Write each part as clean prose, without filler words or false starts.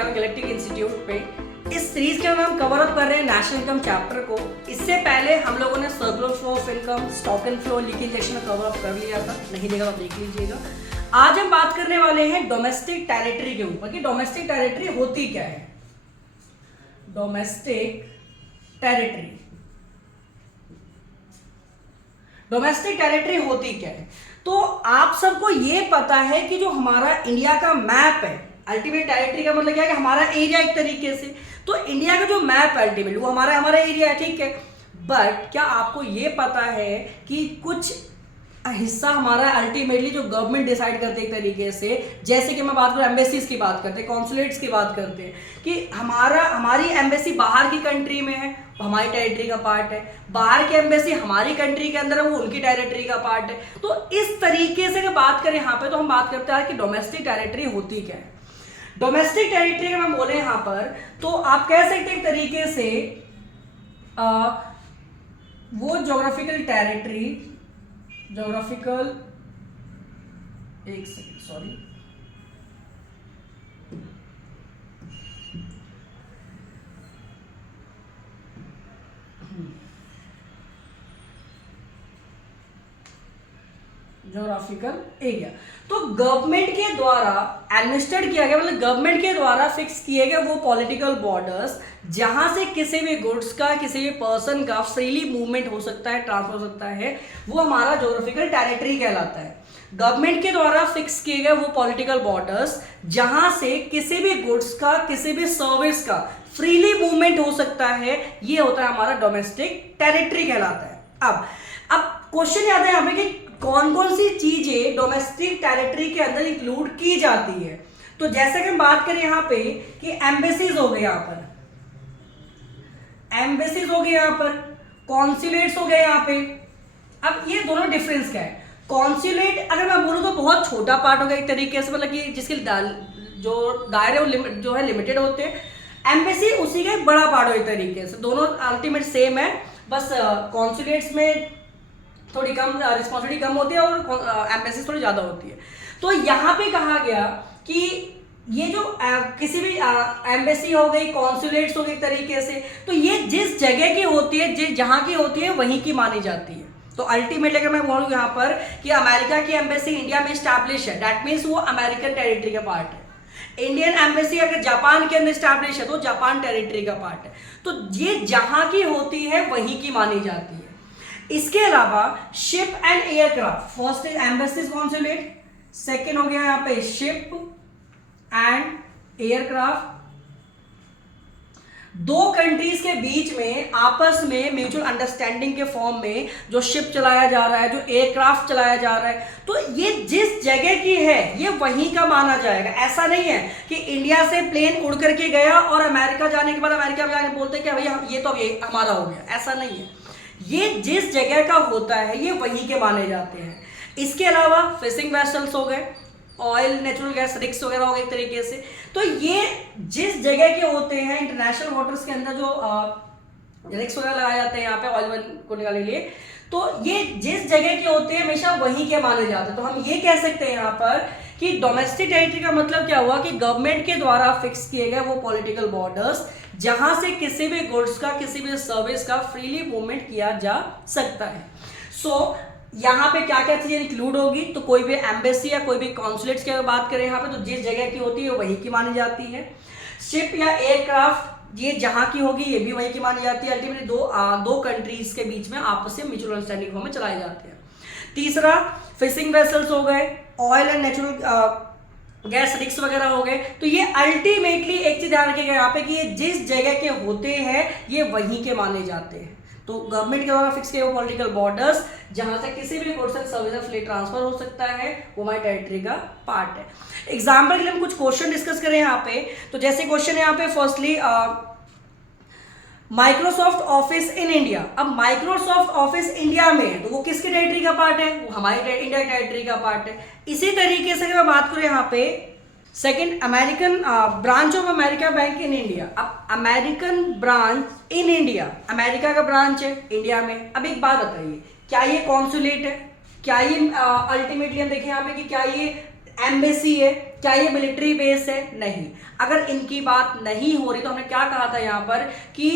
Channel galactic institute पे। इस series के अंदर हम कवर अप कर रहे हैं नेशनल इनकम चैप्टर को। इससे पहले हम लोगों ने circular flow of income, stock and flow, leakage injection में कवर अप कर लिया था, नहीं देखा तो देख लीजिएगा। आज हम बात करने वाले हैं डोमेस्टिक टेरिटरी के ऊपर कि डोमेस्टिक टेरिटरी होती क्या है। डोमेस्टिक टेरिटरी होती क्या है? तो आप सबको ये पता है कि जो हमारा इंडिया का मैप है, अल्टीमेट टेरिटरी का मतलब क्या है कि हमारा एरिया एक तरीके से, तो इंडिया का जो मैप है अल्टीमेट वो हमारा एरिया है, ठीक है। बट क्या आपको ये पता है कि कुछ हिस्सा हमारा अल्टीमेटली जो गवर्नमेंट डिसाइड करते एक तरीके से, जैसे कि मैं बात करूँ एम्बेसीज की बात करते हैं, कॉन्सुलेट्स की बात करते हैं कि हमारी एम्बेसी बाहर की कंट्री में है, हमारी टेरिटरी का पार्ट है, बाहर की एम्बेसी हमारी कंट्री के अंदर है, वो उनकी टेरिटरी का पार्ट है। तो इस तरीके से अगर बात करें यहाँ पे, तो हम बात करते हैं कि डोमेस्टिक टेरिटरी होती क्या है। डोमेस्टिक टेरिटरी अगर हम बोले यहाँ पर, तो आप कह सकते हैं एक तरीके से वो ज्योग्राफिकल टेरिटरी, एक सेकेंड सॉरी, ज्योग्राफिकल एरिया, तो गवर्नमेंट के द्वारा एडमिनिस्ट्रेट किया गया, मतलब गवर्नमेंट के द्वारा फिक्स किए गए वो पॉलिटिकल बॉर्डर्स जहां से किसी भी गुड्स का, किसी भी पर्सन का फ्रीली मूवमेंट हो सकता है, ट्रांसफर हो सकता है, वो हमारा ज्योग्राफिकल टेरिटरी कहलाता है। गवर्नमेंट के द्वारा फिक्स किए गए वो पॉलिटिकल बॉर्डर्स जहां से किसी भी गुड्स का, किसी भी सर्विस का फ्रीली मूवमेंट हो सकता है, ये होता है हमारा डोमेस्टिक टेरिटरी कहलाता है। अब क्वेश्चन याद है यहाँ पे कि कौन कौन सी चीजें डोमेस्टिक टेरिटरी के अंदर इंक्लूड की जाती है। तो जैसे कि हम बात करें यहाँ पे कि एम्बेसीज हो गए, यहाँ पर एम्बेसीज हो गए, यहाँ पर कॉन्सुलेट्स हो गए यहाँ पे। अब ये दोनों डिफरेंस क्या है? कॉन्सुलेट अगर मैं बोलूँ तो बहुत छोटा पार्ट हो गया एक तरीके से, मतलब कि जिसके जो दायरे वो जो है लिमिटेड होते हैं। एम्बेसी उसी का एक बड़ा पार्ट हो एक तरीके से, दोनों अल्टीमेट सेम है, बस कॉन्सुलेट्स में थोड़ी कम रिस्पॉन्सिबिलिटी कम होती है और एम्बेसी थोड़ी ज़्यादा होती है। तो यहाँ पे कहा गया कि ये जो किसी भी एम्बेसी हो गई, कॉन्सुलेट्स हो गई एक तरीके से, तो ये जिस जगह की होती है, जिस जहाँ की होती है, वहीं की मानी जाती है। तो अल्टीमेटली अगर मैं बोलूँ यहाँ पर कि अमेरिका की एम्बेसी इंडिया में स्टैब्लिश है, दैट मीन्स वो अमेरिकन टेरिटरी का पार्ट है। इंडियन एम्बेसी अगर जापान के अंदर स्टैब्लिश है तो जापान टेरिटरी का पार्ट है। तो ये जहाँ की होती है वहीं की मानी जाती है। इसके अलावा ship and aircraft, first is embassies consulate, second हो गया यहाँ पे शिप एंड एयरक्राफ्ट। दो कंट्रीज के बीच में आपस में म्यूचुअल अंडरस्टैंडिंग के फॉर्म में जो शिप चलाया जा रहा है, जो एयरक्राफ्ट चलाया जा रहा है, तो ये जिस जगह की है ये वहीं का माना जाएगा। ऐसा नहीं है कि इंडिया से प्लेन उड़ करके गया और अमेरिका जाने के बाद अमेरिका में जाने बोलते कि भैया ये तो ये हमारा हो गया, ऐसा नहीं है। ये जिस जगह का होता है ये वहीं के माने जाते हैं। इसके अलावा फिशिंग वेसल्स हो गए, ऑयल, नेचुरल गैस रिग्स वगैरह हो गए एक तरीके से, तो ये जिस जगह के होते हैं, इंटरनेशनल वाटर्स के अंदर जो रिग्स वगैरह लगाए जाते हैं यहाँ पे ऑयल को निकालने के लिए, तो ये जिस जगह के होते हैं हमेशा वहीं के माने जाते हैं। तो हम ये कह सकते हैं यहाँ पर कि डोमेस्टिक टेरिटरी का मतलब क्या हुआ कि गवर्नमेंट के द्वारा फिक्स किए गए वो पॉलिटिकल बॉर्डर्स जहां से किसी भी गुड्स का, किसी भी सर्विस का फ्रीली मूवमेंट किया जा सकता है। सो यहाँ पे क्या क्या चीजें इंक्लूड होगी, तो कोई भी एम्बेसी या कोई भी कॉन्सुलेट्स की अगर बात करें यहाँ पे, तो जिस जगह की होती है वहीं की मानी जाती है। शिप या एयरक्राफ्ट ये जहां की होगी ये भी वहीं की मानी जाती है। अल्टीमेटली दो कंट्रीज के बीच में आपस में म्यूचुअल अंडरस्टैंडिंग फॉर्म में चलाए जाते हैं। तीसरा फिशिंग वेसल्स हो गए, oil and natural gas rigs वगैरह हो गए। तो ये अल्टीमेटली एक चीज ध्यान रखिएगा यहाँ पे कि ये जिस जगह के होते हैं ये वहीं के माने जाते हैं। तो गवर्नमेंट के द्वारा फिक्स किए हुए पॉलिटिकल बॉर्डर्स जहां से किसी भी goods and service free transfer हो सकता है वो हमारी टेरिटरी का पार्ट है। एग्जाम्पल के लिए हम कुछ क्वेश्चन डिस्कस करें यहाँ पे, तो जैसे क्वेश्चन है यहाँ पे firstly Microsoft office in India. अब माइक्रोसॉफ्ट ऑफिस इंडिया में है तो वो किसकी टेरिटरी का पार्ट है? वो हमारी इंडिया टेरिटरी का पार्ट है। इसी तरीके से अगर मैं बात करूं यहाँ पे second American branch of America bank in India. अब American branch in India, America का ब्रांच है इंडिया में। अब एक बात बताइए, क्या ये कॉन्सुलेट है? क्या ये अल्टीमेटली हम देखें यहाँ पे कि क्या ये एम्बेसी है, क्या ये मिलिट्री बेस है? नहीं। अगर इनकी बात नहीं हो रही तो हमने क्या कहा था यहाँ पर कि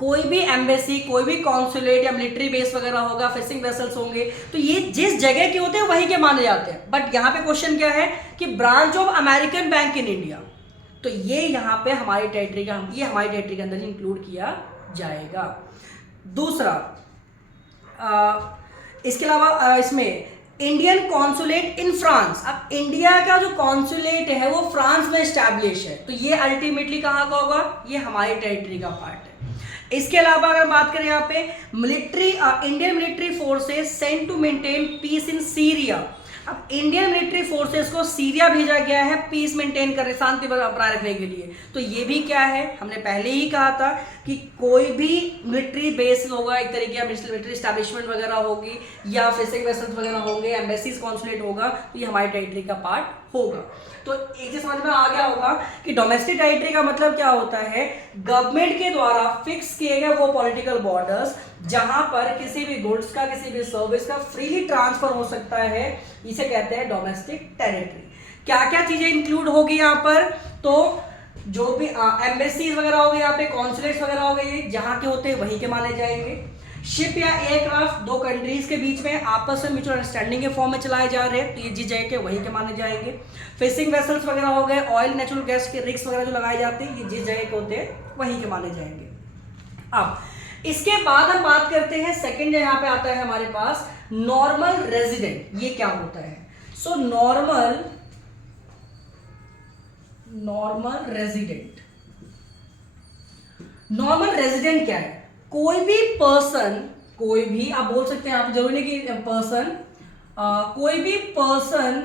कोई भी एम्बेसी, कोई भी कॉन्सुलेट या मिलिट्री बेस वगैरह होगा, फिशिंग वेसल्स होंगे, तो ये जिस जगह के होते हैं वहीं के माने जाते हैं। बट यहाँ पे क्वेश्चन क्या है कि branch of American bank in India, तो ये यहाँ पे हमारी टेरिटरी का, ये हमारी टेरिटरी के अंदर इंक्लूड किया जाएगा। दूसरा, इसके अलावा इसमें इंडियन कॉन्सुलेट इन फ्रांस, अब इंडिया का जो कॉन्सुलेट है वो फ्रांस में स्टैब्लिश है, तो ये अल्टीमेटली कहाँ का होगा? ये हमारी टेरिटरी का पार्ट है। इसके अलावा अगर बात करें यहाँ पे military, Indian military forces sent to maintain peace in Syria, अब इंडियन मिलिट्री फोर्सेस को सीरिया भेजा गया है पीस मेंटेन करने, शांति बनाए रखने के लिए। तो ये भी क्या है, हमने पहले ही कहा था कि कोई भी मिलिट्री बेस होगा, एक तरीके का मिलिट्री एस्टैब्लिशमेंट वगैरह होगी या फिशिंग वेसल्स वगैरह होंगे, एम्बेसीज कॉन्सुलेट होगा, तो ये हमारी टेरिटरी का पार्ट होगा। तो एक चीज समझ में आ गया होगा कि डोमेस्टिक टेरिटरी का मतलब क्या होता है? गवर्नमेंट के द्वारा फिक्स किए गए वो पॉलिटिकल बॉर्डर्स जहां पर किसी भी गुड्स का, किसी भी सर्विस का फ्रीली ट्रांसफर हो सकता है, इसे कहते हैं डोमेस्टिक टेरिटरी। क्या क्या चीजें इंक्लूड होगी यहाँ पर? तो जो भी एम्बेसीज वगैरह हो गए, यहाँ पे कॉन्सुलेट्स वगैरह हो गए, जहां के होते हैं वहीं के माने जाएंगे। शिप या एयरक्राफ्ट दो कंट्रीज के बीच में आपस में म्यूचुअल अंडरस्टैंडिंग के फॉर्म में चलाए जा रहे हैं, तो ये जिस जगह के वहीं के माने जाएंगे। फिशिंग वेसल्स वगैरह हो गए, ऑयल नेचुरल गैस के रिग्स वगैरह जो लगाए जाते हैं, ये जिस जगह के होते हैं वहीं के माने जाएंगे। अब इसके बाद हम बात करते हैं, सेकंड यहाँ पे आता है हमारे पास नॉर्मल रेजिडेंट। ये क्या होता है? So normal resident, normal resident क्या है? कोई भी पर्सन, कोई भी आप बोल सकते हैं, आप जरूरी नहीं कि पर्सन, कोई भी पर्सन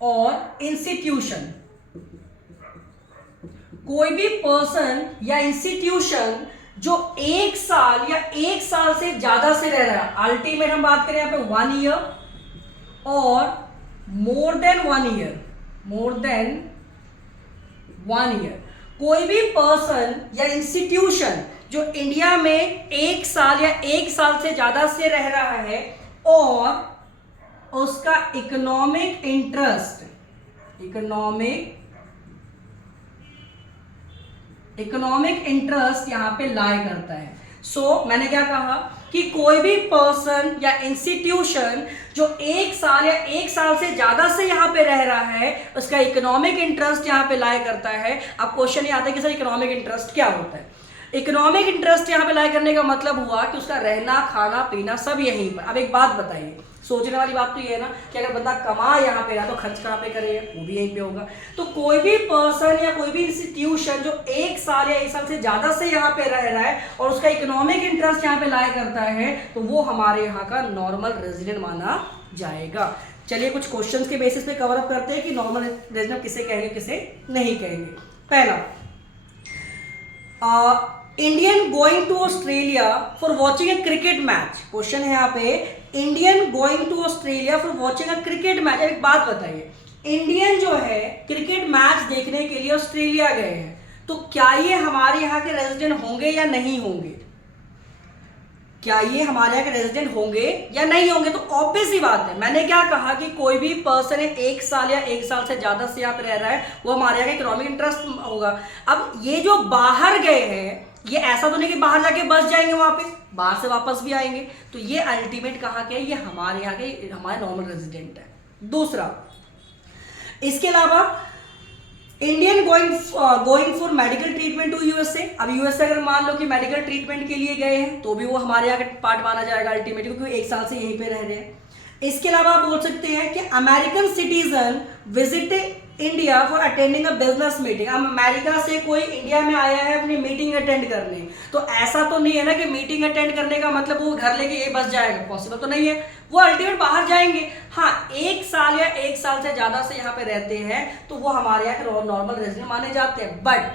और इंस्टीट्यूशन, कोई भी पर्सन या इंस्टीट्यूशन जो 1 साल या 1 साल से ज्यादा से रह रहा है, अल्टीमेट हम बात करें यहां पे 1 ईयर और more than 1 year, more than 1 year, कोई भी पर्सन या इंस्टीट्यूशन जो इंडिया में 1 साल या 1 साल से ज्यादा से रह रहा है और उसका इकोनॉमिक इंटरेस्ट, इकोनॉमिक इंटरेस्ट यहां पे लाई करता है। सो मैंने क्या कहा कि कोई भी पर्सन या इंस्टीट्यूशन जो 1 साल या 1 साल से ज्यादा से यहां पे रह रहा है, उसका इकोनॉमिक इंटरेस्ट यहां पे लाई करता है। अब क्वेश्चन ये आता है कि सर इकोनॉमिक इंटरेस्ट क्या होता है? इकोनॉमिक इंटरेस्ट यहाँ पे लाई करने का मतलब हुआ कि उसका रहना, खाना, पीना सब यहीं पर। अब एक बात बताइए, सोचने वाली बात तो ये है ना कि अगर बंदा कमा यहाँ पे रहा तो खर्च कहाँ पे करेगा? वो भी यहीं पे होगा। तो कोई भी पर्सन या कोई भी इंस्टीट्यूशन जो 1 साल या 1 साल से ज्यादा से यहाँ पे रह रहा है और उसका इकोनॉमिक इंटरेस्ट यहाँ पे लाई करता है, तो वो हमारे यहाँ का नॉर्मल रेजिडेंट माना जाएगा। चलिए कुछ क्वेश्चंस के बेसिस पे कवर अप करते हैं कि नॉर्मल रेजिडेंट किसे कहेंगे, किसे नहीं कहेंगे। पहला, Indian going to Australia for watching a cricket match. Question है यहाँ पे, Indian going to Australia for watching a cricket match. एक बात बताइए, इंडियन जो है क्रिकेट मैच देखने के लिए ऑस्ट्रेलिया गए हैं, तो क्या ये हमारे यहाँ के रेजिडेंट होंगे या नहीं होंगे? क्या ये हमारे यहाँ के रेजिडेंट होंगे या नहीं होंगे? तो ऑब्वियस ही बात है, मैंने क्या कहा कि कोई भी पर्सन है 1 साल या 1 साल से ज्यादा से यहाँ पे रह रहा है, वो हमारे यहाँ का इकोनॉमिक इंटरेस्ट होगा। अब ये जो बाहर गए हैं, ये ऐसा तो नहीं कि बाहर जाके बस जाएंगे, वहां पे बाहर से वापस भी आएंगे, तो ये अल्टीमेट कहाँ के? ये हमारे यहाँ के, हमारे नॉर्मल रेजिडेंट है। दूसरा, इसके अलावा Indian going for medical treatment to USA. अब यूएसए अगर मान लो कि मेडिकल ट्रीटमेंट के लिए गए हैं, तो भी वो हमारे यहाँ का पार्ट माना जाएगा अल्टीमेटली, क्योंकि 1 साल से यहीं पे रह रहे हैं। इसके अलावा आप बोल सकते हैं कि American citizen visit India for attending a business meeting. अब अमेरिका से कोई इंडिया में आया है अपनी मीटिंग अटेंड करने, तो ऐसा तो नहीं है ना कि मीटिंग अटेंड करने का मतलब वो घर लेके ये बस जाएगा, पॉसिबल तो नहीं है, वो अल्टीमेट बाहर जाएंगे। हाँ, 1 साल या 1 साल से ज्यादा से यहाँ पे रहते हैं, तो वो हमारे यहाँ के नॉर्मल रेजिडेंट माने जाते हैं। बट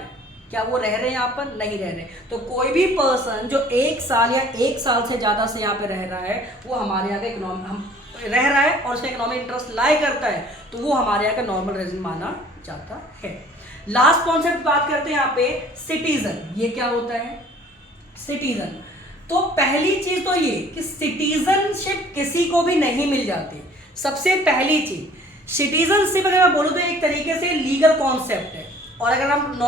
क्या वो रह रहे हैं यहाँ पर? नहीं रह रहे। तो कोई भी पर्सन जो 1 साल या 1 साल से ज्यादा से यहाँ पे रह रहा है, वो हमारे यहाँ का रह रहा है और उसका इकोनॉमिक इंटरेस्ट लाई करता है, तो वो हमारे यहाँ का नॉर्मल रेजिडेंट माना जाता है। लास्ट कॉन्सेप्ट बात करते हैं यहाँ पे, सिटीजन। ये क्या होता है? सिटीजन। तो पहली चीज तो ये कि सिटीजनशिप किसी को भी नहीं मिल जाती। सबसे पहली चीज, सिटीजनशिप अगर मैं बोलूँ तो एक तरीके से लीगल कॉन्सेप्ट है, और अगर हम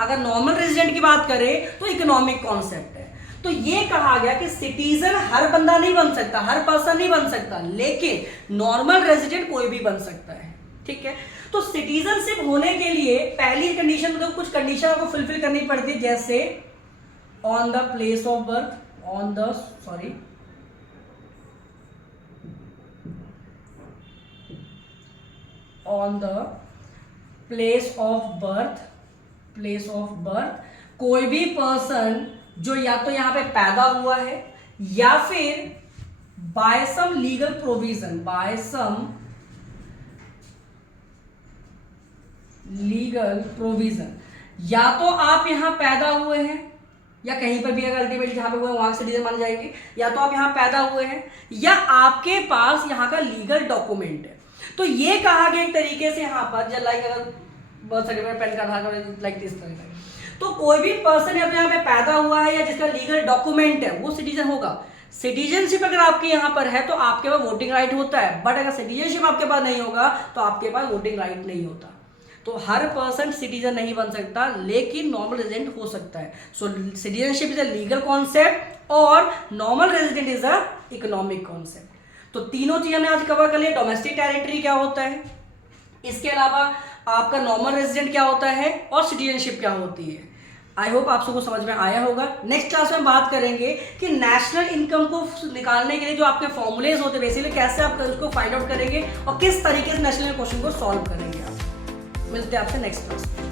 अगर नॉर्मल रेजिडेंट की बात करें तो इकोनॉमिक कॉन्सेप्ट है। तो ये कहा गया कि सिटीजन हर बंदा नहीं बन सकता, हर पर्सन नहीं बन सकता, लेकिन नॉर्मल रेजिडेंट कोई भी बन सकता है, ठीक है। तो सिटीजनशिप होने के लिए पहली कंडीशन मतलब कुछ कंडीशन आपको फुलफिल करनी पड़ती है, जैसे on the place of birth, on the place of birth, कोई भी पर्सन जो या तो यहां पे पैदा हुआ है या फिर बाय सम लीगल प्रोविजन, या तो आप यहां पैदा हुए हैं या कहीं पर भी अगर अल्टीमेटली जहां पे हुए वहां सिटीजन मान जाएंगे, या तो आप यहां पैदा हुए हैं या आपके पास यहां का लीगल डॉक्यूमेंट है। तो ये कहा गया एक तरीके से यहां पर लाइक अगर birth certificate, pan card, Aadhaar card, like this तरह का, तो कोई भी पर्सन या तो यहाँ पे पैदा हुआ है या जिसका लीगल डॉक्यूमेंट है वो सिटीजन होगा। सिटीजनशिप अगर आपके यहाँ पर है तो आपके पास वोटिंग राइट होता है, बट अगर सिटीजनशिप आपके पास नहीं होगा तो आपके पास वोटिंग राइट नहीं होता। तो हर पर्सन सिटीजन नहीं बन सकता, लेकिन नॉर्मल रेजिडेंट हो सकता है। So citizenship is a legal concept और normal resident is a economic concept. तो तीनों चीज हमने आज कवर कर लिया। डोमेस्टिक टेरिटरी क्या होता है, इसके अलावा आपका नॉर्मल रेजिडेंट क्या होता है और सिटीजनशिप क्या होती है। आई होप आप सबको समझ में आया होगा। नेक्स्ट क्लास में हम बात करेंगे कि नेशनल इनकम को निकालने के लिए जो आपके फॉर्मूलेज होते हैं बेसिकली कैसे आप उसको फाइंड आउट करेंगे और किस तरीके से नेशनल क्वेश्चन को सॉल्व करेंगे। आप मिलते हैं आपसे नेक्स्ट क्लास में।